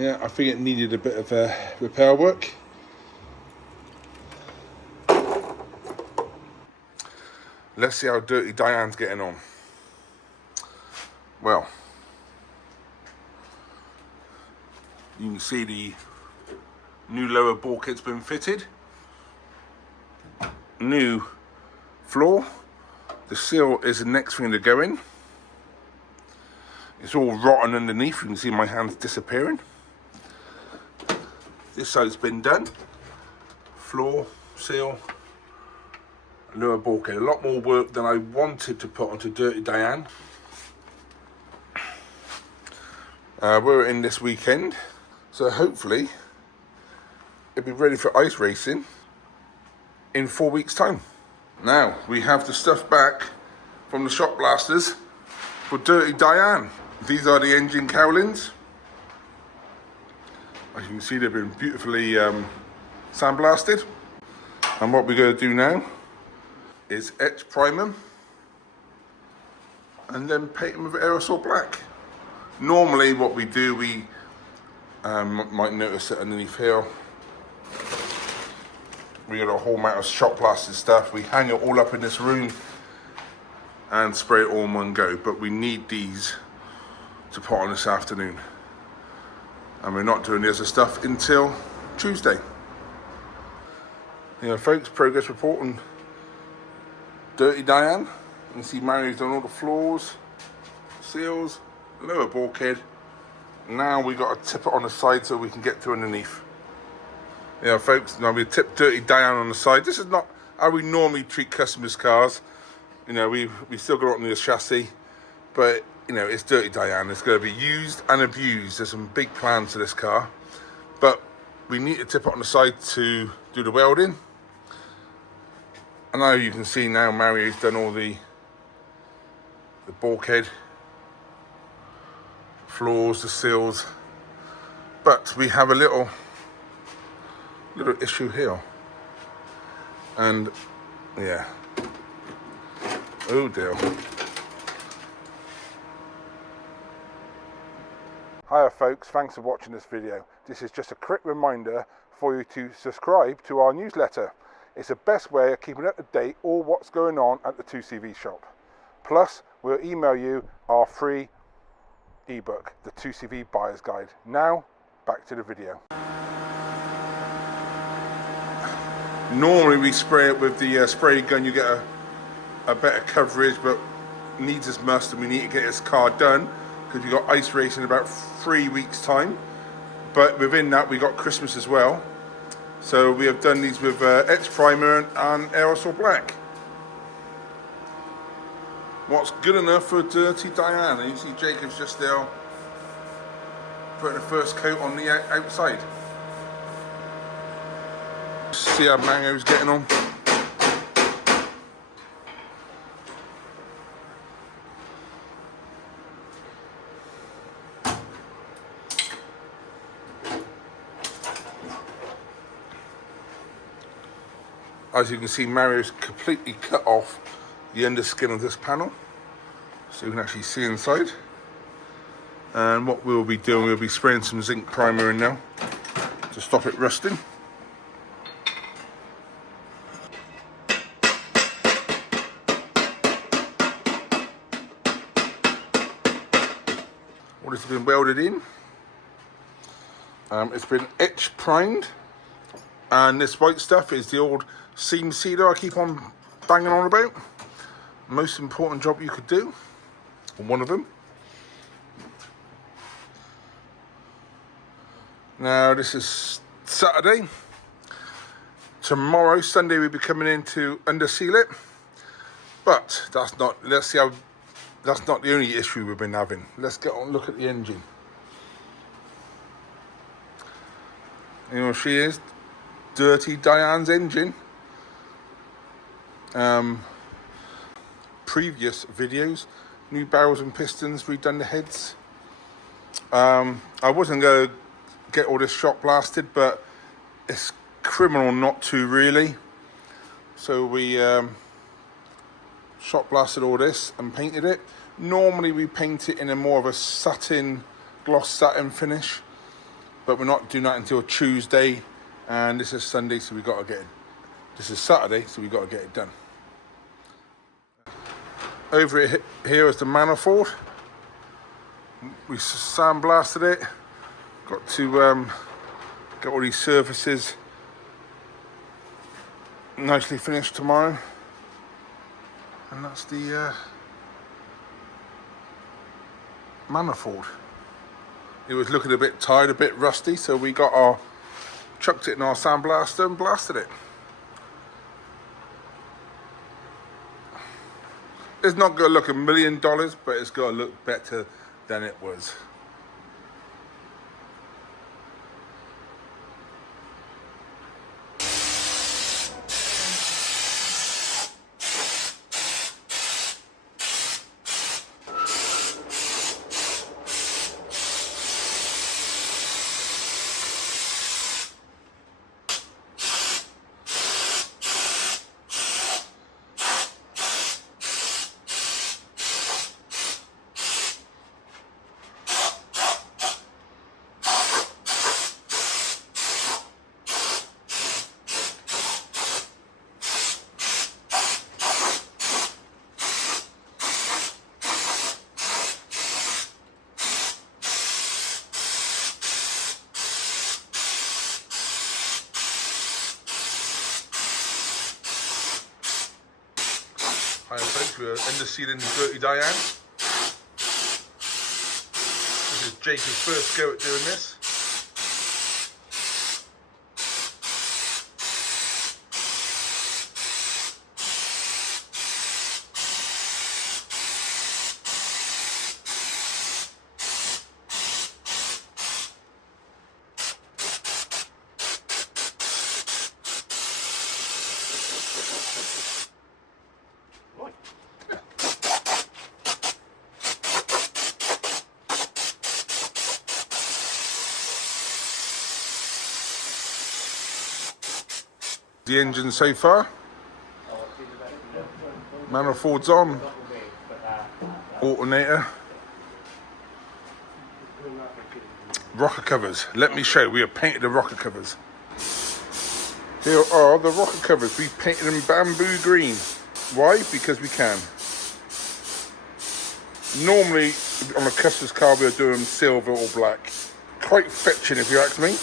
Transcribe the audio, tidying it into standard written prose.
Yeah, I think it needed a bit of repair work. Let's see how Dirty Dyane's getting on. Well, you can see the new lower bulkhead's been fitted. New floor. The seal is the next thing to go in. It's all rotten underneath. You can see my hands disappearing. This side's been done. Floor, seal, lower bulkhead. A lot more work than I wanted to put onto Dirty Dyane. We're in this weekend, so hopefully it'll be ready for ice racing in 4 weeks' time. Now we have the stuff back from the shop blasters for Dirty Dyane. These are the engine cowlings. As you can see, they've been beautifully sandblasted. And what we're going to do now is etch prime them and then paint them with aerosol black. Normally what we do, we might notice it underneath here. We got a whole amount of shop blasted stuff. We hang it all up in this room and spray it all in one go. But we need these to put on this afternoon. And we're not doing the other stuff until Tuesday. You know, folks, progress report on Dirty Dyane. You can see Mario's done all the floors, seals, lower bulkhead. Now we got to tip it on the side so we can get to underneath. You know, folks, now we tip Dirty Dyane on the side. This is not how we normally treat customers' cars. You know, we still got it on the chassis, but you know, it's Dirty Dyane. It's going to be used and abused. There's some big plans for this car, but we need to tip it on the side to do the welding. And now you can see now Mario's done all the bulkhead, floors, the seals, but we have a little issue here, and yeah, oh dear. Hiya folks, thanks for watching this video. This is just a quick reminder for you to subscribe to our newsletter. It's the best way of keeping up to date all what's going on at the 2CV shop. Plus, we'll email you our free ebook, the 2CV Buyer's Guide. Now, back to the video. Normally we spray it with the spray gun, you get a better coverage, but needs as must, and we need to get this car done because we've got ice racing in about 3 weeks time. But within that we got Christmas as well. So we have done these with etch primer and aerosol black. What's good enough for Dirty Dyane? And you see Jacob's just there putting the first coat on the outside. See how Mango's getting on. As you can see, Mario's completely cut off the underskin of this panel, so you can actually see inside. And what we'll be doing, we'll be spraying some zinc primer in now to stop it rusting. All this has been welded in. It's been etch primed, and this white stuff is the old seam sealer I keep on banging on about. Most important job you could do, or one of them. Now this is Saturday. Tomorrow, Sunday, we'll be coming in to underseal it. But that's not. Let's see how. That's not the only issue we've been having. Let's get on and look at the engine. You know, she is Dirty Dyane's engine. Previous videos, new barrels and pistons, redone the heads. I wasn't going to get all this shot blasted, but it's criminal not to, really. So we shot blasted all this and painted it. Normally we paint it in a more of a satin, gloss satin finish, but we're not doing that until Tuesday, and this is Sunday, so we got to get it. This is Saturday, so we got to get it done. Over here is the manifold. We sandblasted it. Got to get all these surfaces nicely finished tomorrow, and that's the manifold. It was looking a bit tired, a bit rusty, so we chucked it in our sandblaster and blasted it. It's not going to look $1 million, but it's going to look better than it was. Hi folks, we're undersealing Dirty Dyane. This is Jacob's first go at doing this. The engine so far. Manifold's on. Alternator. Rocker covers. Let me show you. We have painted the rocker covers. Here are the rocker covers. We painted them bamboo green. Why? Because we can. Normally on a customer's car we'll do them silver or black. Quite fetching if you ask me.